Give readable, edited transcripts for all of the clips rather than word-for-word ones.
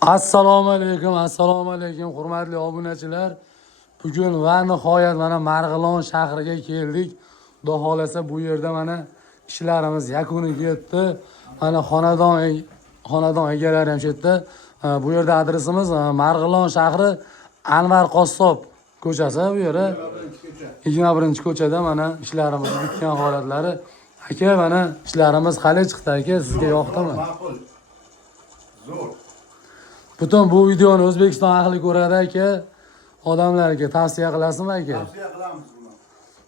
Assalomu alaykum hurmatli obunachilar. Bugun va nihoyat mana Marg'ilon shahriga keldik. Xudo xolasa bu yerda mana ishlarimiz yakuniga yetdi. Mana xonadon egalari ham shu yerda. Bu yerda adresimiz Marg'ilon shahri Anvar Qossob ko'chasi bu yeri. 21-ko'chada mana ishlarimiz bitgan holatlari. Aka mana ishlarimiz qalay chiqdi aka? Sizga yoqdimi? Ma'qul. Zo'r. Butun bu videoni O'zbekiston ahli ko'radi aka. Odamlarga tavsiya qilasizmi aka? Tavsiya qilamiz buni.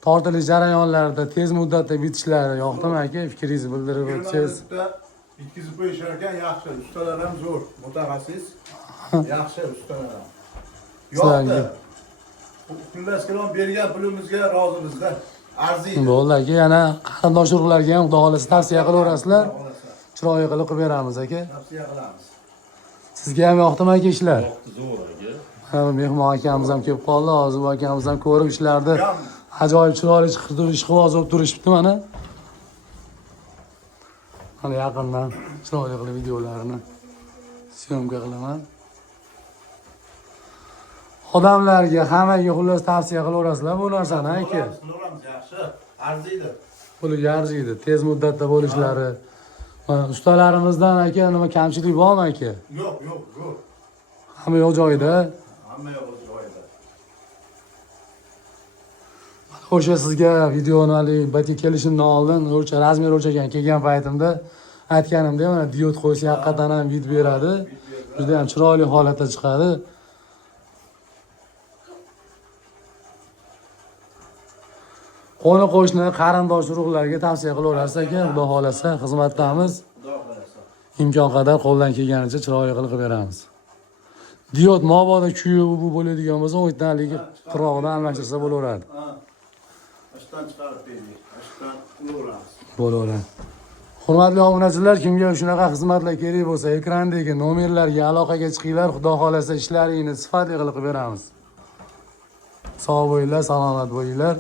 Tortilish jarayonlarida tez muddatda bitishlari yoqdimi aka? Fikringizni bildirib o'tsangiz. Bitkizib qo'yishar ekan, yaxshi. Ustalar ham zo'r, mutaxassis. Yaxshi ustalar ham. Yo'qdi. Xullas kalom bergan pulimizga rozimizda. Arziydi. Bo'ldi aka, yana qarindosh urug'larga ham xudo xolasa tavsiya qilaverasizlar. Chiroyli qilib beramiz aka. Tavsiya qilamiz. Sizga ham yoqdimi aka ishlar? Yoqdi, zo'r aka. Mehmon akamiz ham kelib qoldi. Hozir akamiz ham ko'rib ishlarni ajoyib chiroyli chiqirib ishqiboz bo'lib turishibdi mana. Mana yaqindan chiroyli qilib videolarini syomka qilaman. Odamlarga hammaga xullas tavsiya qilaverasizlar bu narsani aka. Qilaveramiz, yaxshi. Arziydi. Puli arziydi, tez muddatda bo'lishlari. Ustalarimizdan aka nima kamchilik bormi aka? Yo'q, zo'r. Hamma yo'q joyida. Hamma yo'q joyida. O'sha sizga videoni hali batga kelishimdan oldin o'lcha razmer o'lchagan kelgan paytimda aytganimda mana diod qo'ysa haqiqatan ham vid beradi. Juda ham chiroyli holatda chiqadi. Qo'ni qo'shni qarindosh urug'larga tavsiya qilaverasiz aka, xudo xolasa xizmatdamiz. Xudo xolasa. Imkon qadar qo'ldan kelganicha chiroyli qilib beramiz. Diod mabodo kuyib bu bo'ladigan bo'lsa, o'ytanligi qirog'idan almashtirsa bo'laveradi. Ashdan chiqarib berdik. Ashdan ulaveramiz. Bo'laveradi. Hurmatli obunachilar, kimga shunaqa xizmatlar kerak bo'lsa, ekrandagi nomerlarga aloqaga chiqinglar. Xudo xolasa ishlaringizni sifatli qilib beramiz. Sog' bo'linglar, salomat bo'linglar.